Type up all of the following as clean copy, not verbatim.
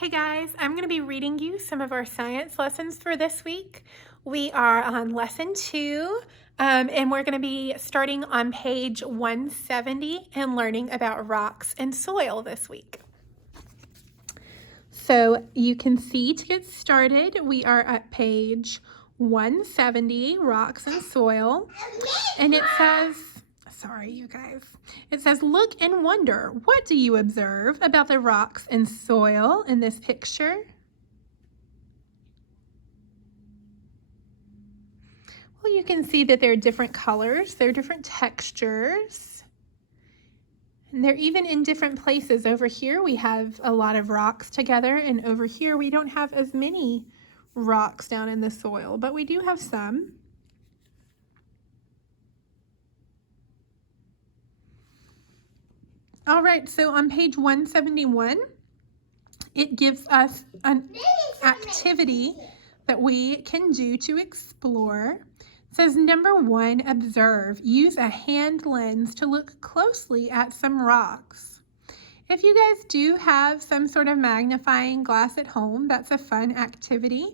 Hey guys, I'm going to be reading you some of our science lessons for this week. We are on lesson 2, and we're going to be starting on page 170 and learning about rocks and soil this week. So you can see to get started, we are at page 170, rocks and soil, and it says, sorry you guys, it says, look and wonder, what do you observe about the rocks and soil in this picture? Well, you can see that they're different colors, they're different textures, and they're even in different places. Over here we have a lot of rocks together, and over here we don't have as many rocks down in the soil, but we do have some. All right, so on page 171, it gives us an activity that we can do to explore. It says, number 1, observe. Use a hand lens to look closely at some rocks. If you guys do have some sort of magnifying glass at home, that's a fun activity.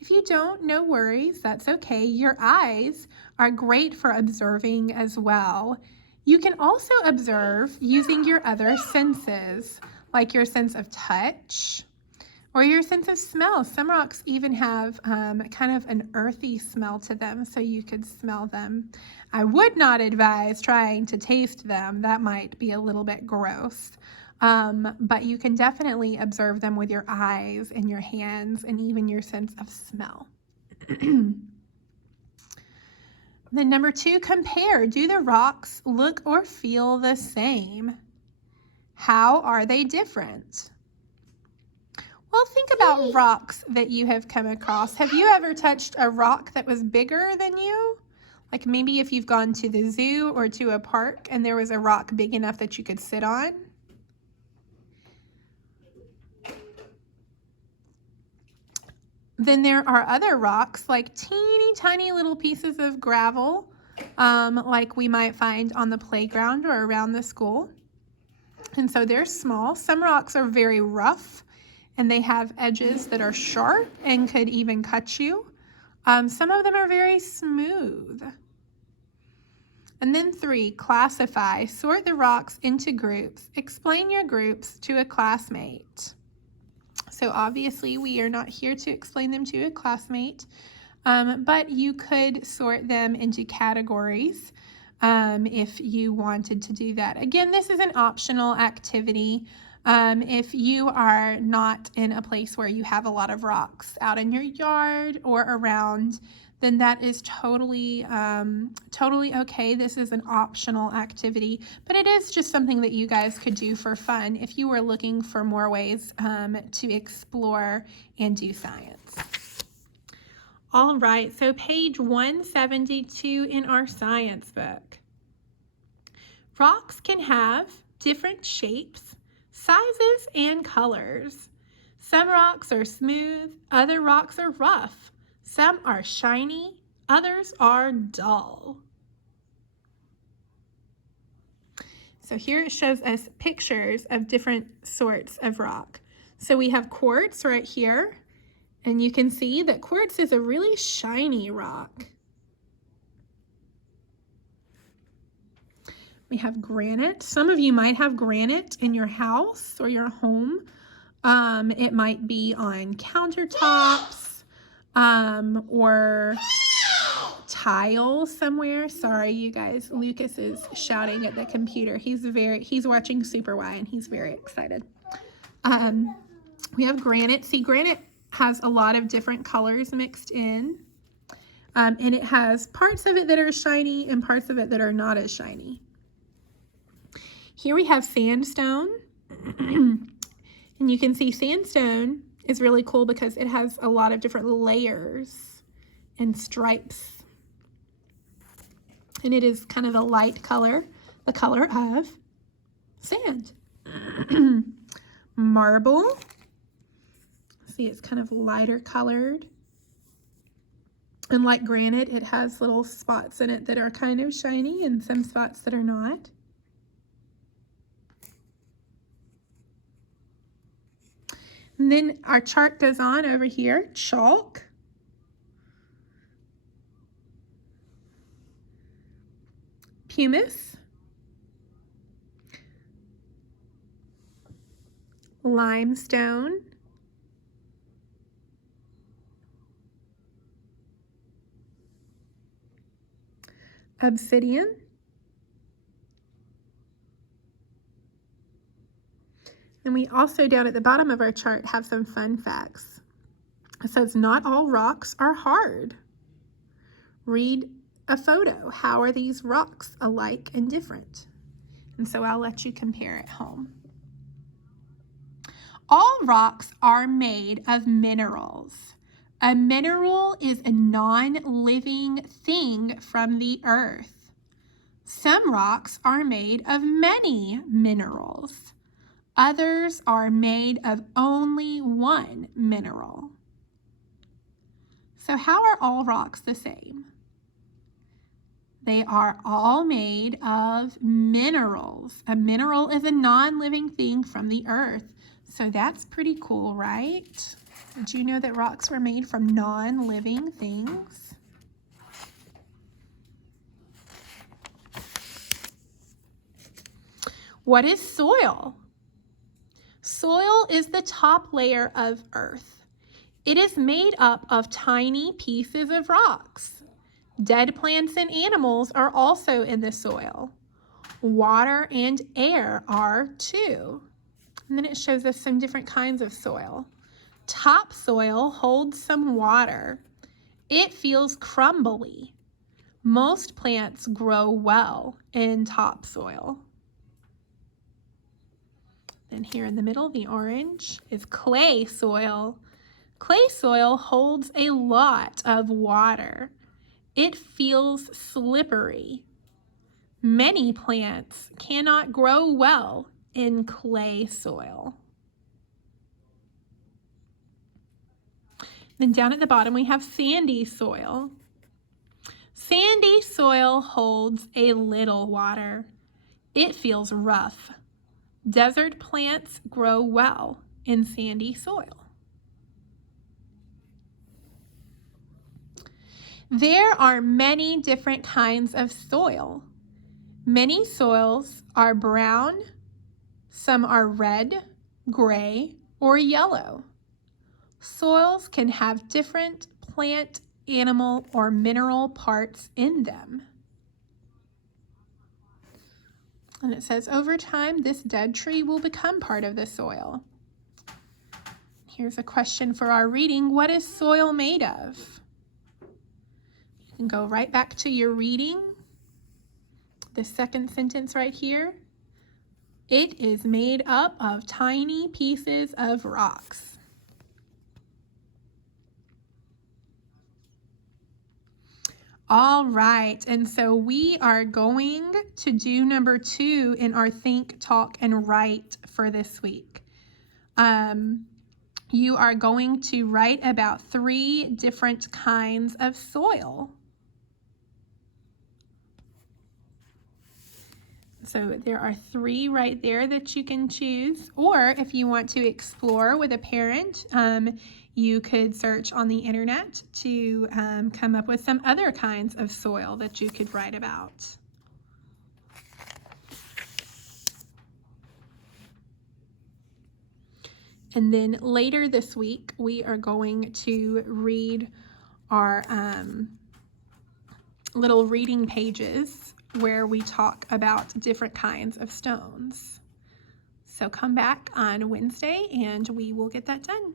If you don't, no worries, that's okay. Your eyes are great for observing as well. You can also observe using your other senses, like your sense of touch or your sense of smell. Some rocks even have kind of an earthy smell to them, so you could smell them. I would not advise trying to taste them. That might be a little bit gross. But you can definitely observe them with your eyes and your hands and even your sense of smell. Then number 2, compare. Do the rocks look or feel the same? How are they different? Well, think about rocks that you have come across. Have you ever touched a rock that was bigger than you? Like maybe if you've gone to the zoo or to a park and there was a rock big enough that you could sit on. Then there are other rocks like teeny tiny little pieces of gravel, like we might find on the playground or around the school. And so they're small. Some rocks are very rough and they have edges that are sharp and could even cut you. Some of them are very smooth. And then 3, classify. Sort the rocks into groups. Explain your groups to a classmate. So obviously we are not here to explain them to a classmate, but you could sort them into categories if you wanted to do that. Again, this is an optional activity. If you are not in a place where you have a lot of rocks out in your yard or around, then that is totally okay. This is an optional activity, but it is just something that you guys could do for fun if you were looking for more ways to explore and do science. All right, so page 172 in our science book. Rocks can have different shapes, sizes, and colors. Some rocks are smooth, other rocks are rough. Some are shiny, others are dull. So here it shows us pictures of different sorts of rock. So we have quartz right here, and you can see that quartz is a really shiny rock. We have granite. Some of you might have granite in your house or your home. It might be on countertops or tile somewhere. Sorry, you guys. Lucas is shouting at the computer. He's watching Super Y and he's very excited. We have granite. See, granite has a lot of different colors mixed in. And it has parts of it that are shiny and parts of it that are not as shiny. Here we have sandstone. And you can see sandstone is really cool because it has a lot of different layers and stripes. And it is kind of a light color, the color of sand. Marble. See, it's kind of lighter colored. And like granite, it has little spots in it that are kind of shiny and some spots that are not. And then our chart goes on over here, chalk, pumice, limestone, obsidian, and we also down at the bottom of our chart have some fun facts. It says not all rocks are hard. Read a photo. How are these rocks alike and different? And so I'll let you compare at home. All rocks are made of minerals. A mineral is a non-living thing from the earth. Some rocks are made of many minerals. Others are made of only one mineral. So how are all rocks the same? They are all made of minerals. A mineral is a non-living thing from the earth. So that's pretty cool, right? Did you know that rocks were made from non-living things? What is soil? Soil is the top layer of earth. It is made up of tiny pieces of rocks. Dead plants and animals are also in the soil. Water and air are too. And then it shows us some different kinds of soil. Topsoil holds some water. It feels crumbly. Most plants grow well in topsoil. Then here in the middle, the orange is clay soil. Clay soil holds a lot of water. It feels slippery. Many plants cannot grow well in clay soil. Then down at the bottom we have sandy soil. Sandy soil holds a little water. It feels rough. Desert plants grow well in sandy soil. There are many different kinds of soil. Many soils are brown, some are red, gray, or yellow. Soils can have different plant, animal, or mineral parts in them. And it says, over time, this dead tree will become part of the soil. Here's a question for our reading. What is soil made of? You can go right back to your reading. The second sentence right here. It is made up of tiny pieces of rocks. All right, and so we are going to do number 2 in our Think, Talk, and Write for this week. You are going to write about 3 different kinds of soil. So there are 3 right there that you can choose, or if you want to explore with a parent, you could search on the internet to come up with some other kinds of soil that you could write about. And then later this week, we are going to read our little reading pages where we talk about different kinds of stones. So come back on Wednesday and we will get that done.